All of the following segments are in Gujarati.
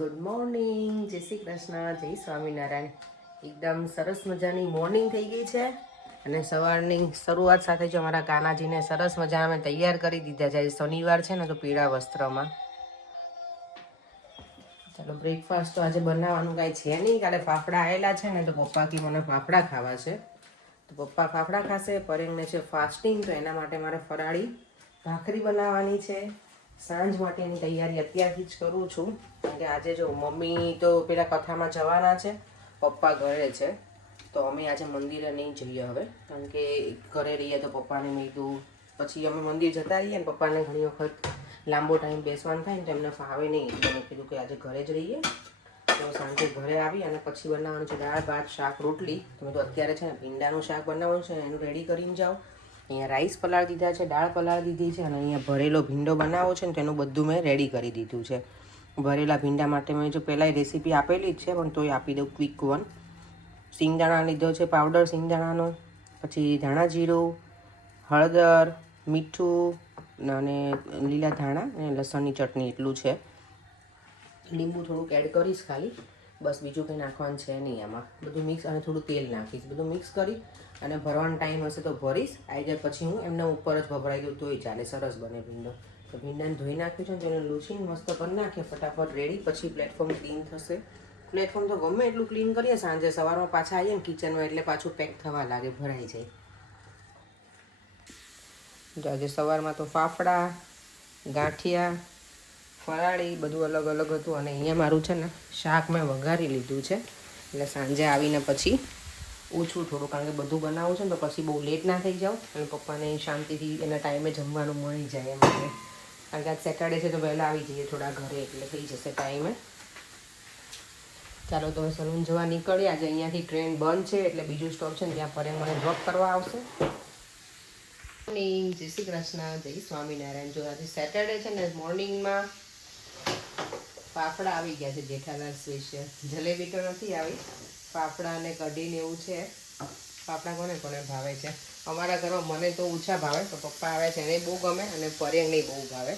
ગુડ મોર્નિંગ, જય શ્રી કૃષ્ણ, જય સ્વામિનારાયણ. એકદમ સરસ મજાની મોર્નિંગ થઈ ગઈ છે અને સવારની શરૂઆત સાથે જ અમારા કાનાજીને સરસ મજા અમે તૈયાર કરી દીધા છે. શનિવાર છે ને તો પીળા વસ્ત્રમાં. ચાલો બ્રેકફાસ્ટ તો આજે બનાવવાનું કાંઈ છે નહીં, કાલે ફાફડા આવેલા છે ને તો પપ્પા કે મને ફાફડા ખાવા છે તો પપ્પા ફાફડા ખાશે. પરેંગને છે ફાસ્ટિંગ, તો એના માટે મારે ફરાળી ભાખરી બનાવવાની છે. સાંજ માટેની તૈયારી અત્યારથી જ કરું છું, કારણ કે આજે જો મમ્મી તો પેલા કથામાં જવાના છે, પપ્પા ઘરે છે, તો અમે આજે મંદિરે નહીં જઈએ હવે, કારણ કે ઘરે રહીએ તો પપ્પાને મેં કીધું પછી અમે મંદિર જતા રહીએ ને પપ્પાને ઘણી વખત લાંબો ટાઈમ બેસવાનું થાય ને તો એમને ફાવે નહીં, એટલે મેં કીધું કે આજે ઘરે જ રહીએ. તો સાંજે ઘરે આવી અને પછી બનાવવાનું છે દાળ ભાત શાક રોટલી. તમે તો અત્યારે છે ને ભીંડાનું શાક બનાવવાનું છે, એનું રેડી કરીને જાઓ. અહીંયા રાઈસ પલાળી દીધા છે, દાળ પલાળી દીધી છે અને અહીંયા ભરેલો ભીંડો બનાવો છે ને તેનું બધું મેં રેડી કરી દીધું છે. ભરેલા ભીંડા માટે મેં જો પહેલાંય રેસીપી આપેલી જ છે, પણ તોય આપી દઉં ક્વિક વન. સિંગદાણા લીધો છે, પાવડર સિંગદાણાનો, પછી ધાણા જીરું, હળદર, મીઠું અને લીલા ધાણા અને લસણની ચટણી, એટલું છે. લીંબુ થોડુંક એડ કરીશ ખાલી, બસ બીજું કંઈ નાખવાનું છે નહીં આમાં. બધું મિક્સ અને થોડું તેલ નાખીશ, બધું મિક્સ કરી અને ભરવાનો ટાઈમ હશે તો ભરીશ. આવી જાય પછી હું એમને ઉપર જ ભભરાઈ દઉં તોય ચાલે, સરસ બને ભીંડો. તો ભીંડાને ધોઈ નાખ્યું છે ને તેને લૂછીને મસ્ત કરી નાખીએ ફટાફટ રેડી. પછી પ્લેટફોર્મ ક્લીન થશે. પ્લેટફોર્મ તો ગમે એટલું ક્લીન કરીએ, સાંજે સવારમાં પાછા આવીએ ને કિચનમાં એટલે પાછું પેક થવા લાગે, ભરાઈ જાય. આજે સવારમાં તો ફાફડા, ગાંઠિયા, ફરાળી બધું અલગ અલગ હતું. અને અહીંયા મારું છે ને શાક મેં વઘારી લીધું છે, એટલે સાંજે આવીને પછી ઓછું થોડું, કારણ કે બધું બનાવવું છે ને તો પછી બહુ લેટ ના થઈ જાવ અને પપ્પાને શાંતિથી એના ટાઈમે જમવાનું મળી જાય એમ. કારણ કે આજ સેટરડે છે તો વહેલા આવી જઈએ થોડા ઘરે, એટલે થઈ જશે ટાઈમે. ચાલો તો સલૂન જવા નીકળીએ. આજે અહીંયાથી ટ્રેન બંધ છે એટલે બીજું સ્ટોપ છે ને ત્યાં પરે મને ડ્રોપ કરવા આવશે. મોર્નિંગ, જય શ્રી કૃષ્ણ, જય સ્વામિનારાયણ. જો આજે સેટરડે છે ને મોર્નિંગમાં ફાફડા આવી ગયા છે જેઠાલાલ સ્પેશિયલ. જલેબી તો નથી આવી, ફાફડા અને કઢીને એવું છે. ફાફડા કોને કોને ભાવે છે? અમારા ઘરમાં મને તો ઓછા ભાવે, તો પપ્પા આવે છે એને બહુ ગમે અને પરેંગને બહુ ભાવે.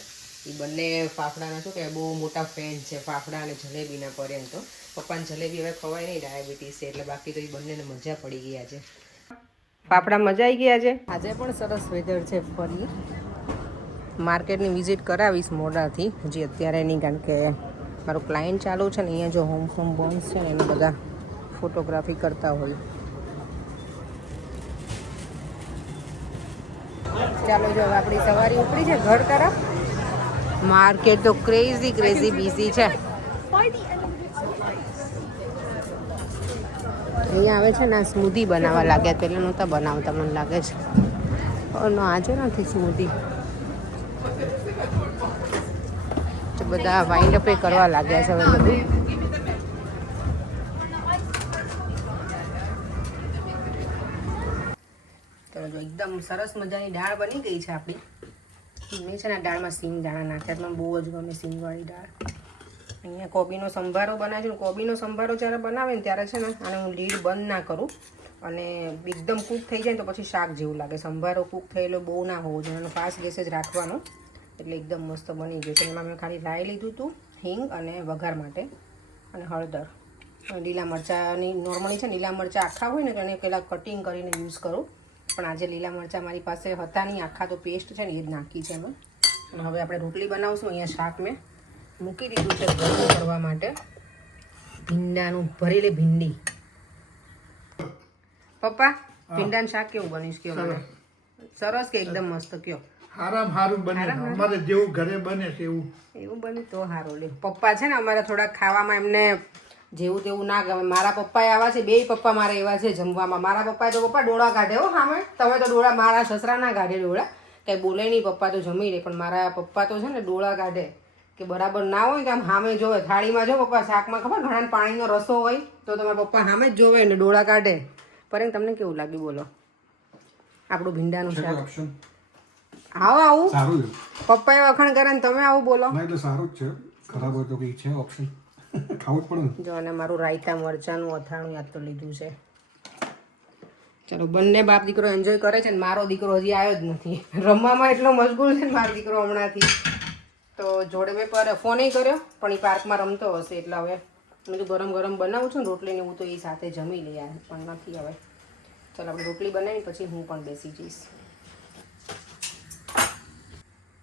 એ બંને ફાફડાના શું કે બહુ મોટા ફેન છે, ફાફડા અને જલેબીના. પરેંગ તો પપ્પાને જલેબી હવે ખવાય નહીં, ડાયાબિટીસ છે, એટલે બાકી તો એ બંનેને મજા પડી ગઈ આજે. ફાફડા મજા આવી ગયા છે. આજે પણ સરસ વેધર છે. ફરી માર્કેટની વિઝિટ કરાવીશ મોડાથી, હજી અત્યારે નહીં, કારણ કે મારું ક્લાયન્ટ ચાલુ છે ને અહીંયા. જો હોમ ફોમ બોન્સ છે ને એને બધા ફોટોગ્રાફી કરતા હોય. ચાલો જો હવે આપણી સવારી ઉપડી છે ઘર તરફ. માર્કેટ તો ક્રેઝી બિઝી છે. અહીંયા આવે છે ને સ્મૂધી બનાવવા લાગ્યા, પહેલાં નહોતા બનાવતા મને લાગે છે. આજે નથી સ્મૂધી, બધા વાઇન્ડ અપ કરવા લાગ્યા છે હવે બધું. તો જો એકદમ સરસ મજાની દાળ બની ગઈ છે આપણી. મેં છે ને દાળમાં સિંગ દાણા નાખ્યા, મને બહુ જ ગમે સિંગવાળી દાળ. અહીંયા કોબીનો સંભારો બનાવે છે. કોબીનો સંભારો જ્યારે બનાવે ને ત્યારે છે ને આને હું લીડ બંધ ના કરું, અને એકદમ કૂક થઈ જાય તો પછી શાક જેવું લાગે. સંભારો કૂક થયેલો બહુ ના હોવો જોઈએ, એનો ફાસ્ટ ગેસે જ રાખવાનો, એટલે એકદમ મસ્ત બની ગયું છે. એમાં મેં ખાલી રાઈ લીધું હતું, હિંગ અને વઘાર માટે, અને હળદર, લીલા મરચાંની. નોર્મલી છે લીલા મરચાં આખા હોય ને તો એને પહેલાં કટિંગ કરીને યુઝ કરું, પણ આજે લીલા મરચાં મારી પાસે હતા નહીં આખા, તો પેસ્ટ છે ને એ જ નાખી છે એમાં. અને હવે આપણે રોટલી બનાવશું. અહીંયા શાક મેં મૂકી દીધું છે ગરમ કરવા માટે, ભીંડાનું, ભરેલી ભીંડી. પપ્પા ભીંડાનું શાક કેવું બનીશ કયો મને? સરસ કે એકદમ મસ્ત કયો? સારું બને, અમારે જેવું ઘરે બને છે એવું બને તો સારું. લે પપ્પા છે ને અમારા થોડા ખાવામાં એમને જેવું તેવું ના ગમે. મારા પપ્પા આવા છે, બે પપ્પા મારા એવા છે જમવામાં. મારા પપ્પાએ તો પપ્પા ડોળા કાઢે હો સામે, તમે તો ડોળા, મારા સસરા ના કાઢે ડોળા, કંઈ બોલે નહીં, પપ્પા તો જમી લે. પણ મારા પપ્પા તો છે ને ડોળા કાઢે, કે બરાબર ના હોય તો આમ સામે જોવે. થાળીમાં જો પપ્પા શાકમાં ખબર ઘણા પાણીનો રસો હોય તો તમારા પપ્પા સામે જ જોવે ને ડોળા કાઢે. પણ તમને કેવું લાગ્યું બોલો આપણું ભીંડાનું શાક? આવું પપ્પાએ વખાણ કરે ને તમે આવું બોલો? એટલે સારું જ છે, ખરાબ હોય તો કઈ છે ઓપ્શન, ખાવું જ પડે. જો અને મારું રાયતા મરચાંનું અથાણું યાદ તો લીધું છે. ચાલો બંને બાપ દીકરો એન્જોય કરે છે ને મારો દીકરો હજી આવ્યો જ નથી. રમવામાં એટલો મશગુલ છે ને મારો દીકરો હમણાંથી. તો જોડે મેં પર ફોન કર્યો પણ એ પાર્કમાં રમતો હશે એટલે હવે મેં તો ગરમ ગરમ બનાવું છું ને રોટલી ને હું તો એ સાથે જમી લઈ યાર પણ નથી હવે. ચાલો આપણે રોટલી બનાવી પછી હું પણ બેસી જઈશ.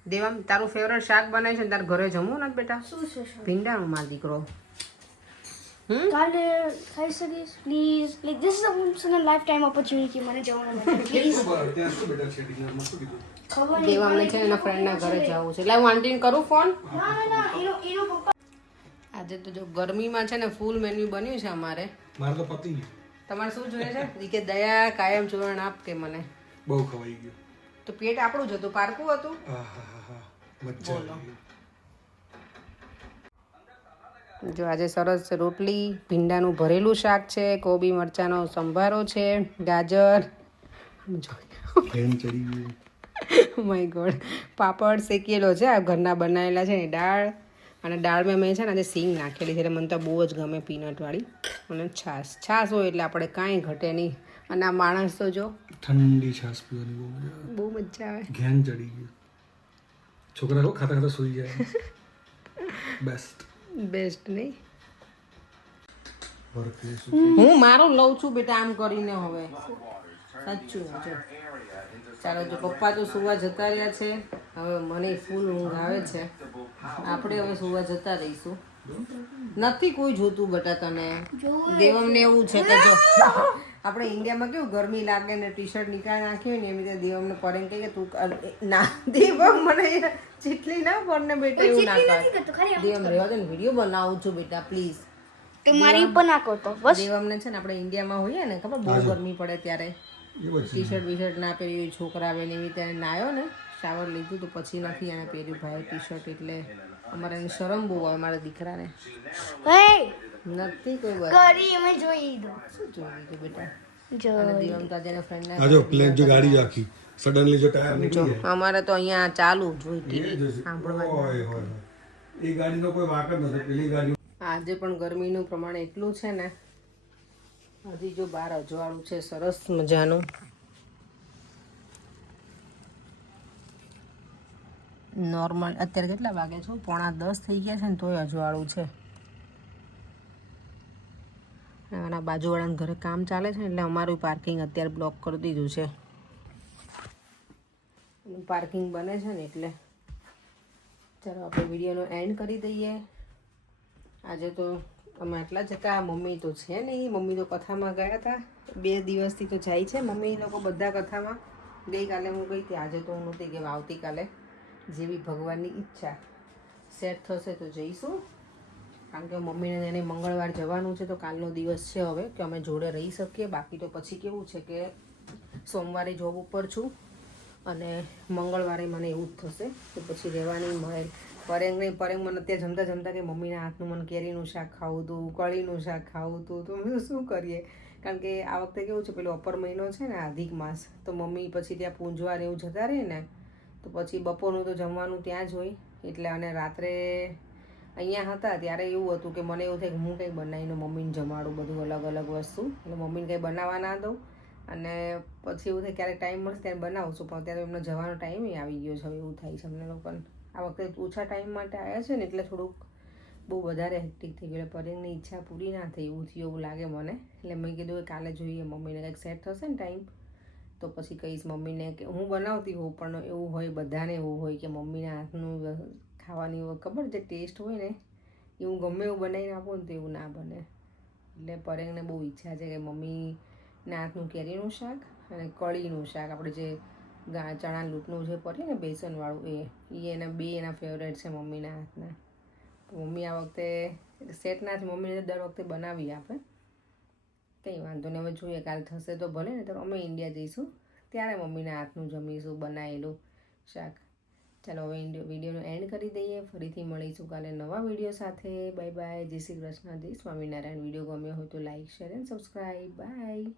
દેવામ તારું ફેવરેટ શાક બનાવી છે ને તાર ઘરે જમવું ને બેટા? શું છે ભીંડાનું માર દીકરો. કાલે ખાઈ શકીશ please? Like this is a once in a life time opportunity મને જવાનું પ્લીઝ. ખબર નહીં દેવામને છે એના ફ્રેન્ડના ઘરે જવું છે એટલે હું આંટીને કરું ફોન. ના એનો પપ્પા આજે તો જો ગરમીમાં છે ને ફૂલ મેન્યુ બન્યું છે અમારે. મારે તો પતી ગયું. તમારે શું જોઈએ છે? ઈ કે દયા કાયમ ચૂરણ આપ કે મને. બહુ ખવાઈ ગયું. તો પેટ આપણું જ હતું પારકું હતું. આહાહા, મજા આવી ગઈ. જો આજે સરસ રોટલી, ભીંડાનું ભરેલું શાક છે, કોબી મરચાંનો સંભારો છે, ગાજર, ઘેન ચડી ગયું. માય ગોડ, પાપડ શેકેલો છે આ ઘરના બનાવેલા છે, દાળ અને દાળમાં મેં છે ને આજે સિંગ નાખેલી છે એટલે મને તો બહુ જ ગમે પીનટવાળી. અને છાશ હોય એટલે આપણે કાંઈ ઘટે નહીં. અને આ માણસ તો જો ઠંડી છાશ પીવાની બહુ મજા આવે. બહુ મજા આવે. ઘેન ચડી ગયું. છોકરા લોકો ખાતા ખાતા સૂઈ જાય. બેસ્ટ. બેસ્ટ નહીં? વર્ક હું મારું લઉં છું બેટા આમ કરીને હવે સાચું જો. ચાલો જો પપ્પા તો સુવા જતા રહ્યા છે હવે મને ફૂલ ઊંઘ આવે છે. આપણે હવે સુવા જતા રહીશું. નથી કોઈ જોતું બેટા તને. દેવમને એવું છે કે જો આપણે ઇન્ડિયામાં કેવું ગરમી લાગે ને ટી શર્ટ નીકાળી નાખી હોય ને એવી રીતે દેવમને પરેમ કહે કે તું ના દેવમ મને ચીટલી ના પડને બેટા એવું ના કર. દેવમ રહેવા દે ને વિડીયો બનાવું છું બેટા પ્લીઝ. તો મારી ઉપર ના કરતો બસ. દેવમને છે ને આપણે ઇન્ડિયામાં હોઈએ ને ખબર બહુ ગરમી પડે ત્યારે ટી શર્ટ બીશર્ટ ના પહેર્યું છોકરા આવે ને એવી રીતે નાયો ને શાવર લીધું તો પછી નથી એને પહેર્યું ભાઈ ટી શર્ટ એટલે અમારે એની શરમ બહુ આવે મારા દીકરાને. હે નથી કોઈ વાત. કરી અમે જોઈ દો. શું જોઈ લીધું બેટા? જો અને દેવમ તો આજે એના ફ્રેન્ડના આ જો પ્લેન જો ગાડી આખી સડનલી જો ટાયર નીકળી જાય. અમારે તો અહીંયા ચાલુ જોઈ એ ટીવી જ છે. સાંભળવા. ઓય હોય. એ ગાડીનો કોઈ વાંક જ નથી. પેલી ગાડી આજે પણ ગરમીનું પ્રમાણ એટલું છે ને હજી જો બહાર અજવાળું છે સરસ મજાનું. નોર્મલ અત્યારે કેટલા વાગે છે? 9:45 થઈ ગયા છે ને તોય અજવાળું છે. આના બાજુવાળાના ઘરે કામ ચાલે છે એટલે અમારું પાર્કિંગ અત્યારે બ્લોક કરી દીધું છે. પાર્કિંગ બને છે ને એટલે ચાલો આપણે વિડીયોનો એન્ડ કરી દઈએ. આજે તો અમે આટલા જ હતા. મમ્મી તો છે નહીં. મમ્મી તો કથામાં ગયા હતા. 2 દિવસથી તો જાય છે મમ્મી લોકો બધા કથામાં. ગઈકાલે હું ગઈ હતી. આજે તો હું નહોતી કે આવતીકાલે જેવી ભગવાનની ઈચ્છા સેટ થશે તો જઈશું. કારણ કે મમ્મીને એને મંગળવાર જવાનું છે તો કાલનો દિવસ છે હવે કે અમે જોડે રહી શકીએ. બાકી તો પછી કેવું છે કે સોમવારે જોબ ઉપર છું અને મંગળવારે મને એવું જ થશે તો પછી રહેવાની મળે. પરેંગ મને અત્યારે જમતા જમતા કે મમ્મીના હાથનું મને કેરીનું શાક ખાવું હતું, કળીનું શાક ખાવું હતું. તો અમે શું કરીએ કારણ કે આ વખતે કેવું છે પેલો અપર મહિનો છે ને અધિક માસ તો મમ્મી પછી ત્યાં પૂંજવા ને એવું જતા રહે ને તો પછી બપોરનું તો જમવાનું ત્યાં જ હોય એટલે. અને રાત્રે અહીંયા હતા ત્યારે એવું હતું કે મને એવું થાય કે હું કંઈક બનાવીને મમ્મીને જમાડું બધું અલગ અલગ વસ્તુ એટલે મમ્મીને કંઈ બનાવવા ના દઉં. અને પછી એવું થાય ક્યારેક ટાઈમ મળશે ત્યારે બનાવશું પણ અત્યારે એમનો જવાનો ટાઈમ આવી ગયો છે હવે એવું થાય છે અમને લોકોને. આ વખતે ઓછા ટાઈમ માટે આવ્યા છે ને એટલે થોડુંક બહુ વધારે હેક્ટિક થઈ ગયું. પરેંગની ઈચ્છા પૂરી ના થઈ એવું થયું એવું લાગે મને. એટલે મેં કીધું કે કાલે જોઈએ મમ્મીને કંઈક સેટ થશે ને ટાઈમ તો પછી કહીશ મમ્મીને કે હું બનાવતી હોઉં પણ એવું હોય બધાને એવું હોય કે મમ્મીના હાથનું ખાવાની ખબર જે ટેસ્ટ હોય ને એ હું ગમે એવું બનાવીને આપું ને તો એવું ના બને. એટલે પરેંગને બહુ ઈચ્છા છે કે મમ્મીના હાથનું કેરીનું શાક અને કળીનું શાક આપણે જે ચણા લોટનું જે પડે ને બેસનવાળું એ એના ફેવરેટ છે મમ્મીના હાથના. મમ્મી આ વખતે સેટ ના થાય મમ્મીને દર વખતે બનાવી આપે. કંઈ વાંધો નહીં હવે જોઈએ કાલે થશે તો ભલે ને તો અમે ઇન્ડિયા જઈશું ત્યારે મમ્મીના હાથનું જમીશું બનાવેલું શાક. ચાલો હવે વિડીયોનો એન્ડ કરી દઈએ. ફરીથી મળીશું કાલે નવા વિડીયો સાથે. Bye bye. જય શ્રી કૃષ્ણ. જય સ્વામિનારાયણ. વિડીયો ગમ્યો હોય તો like share and subscribe. By.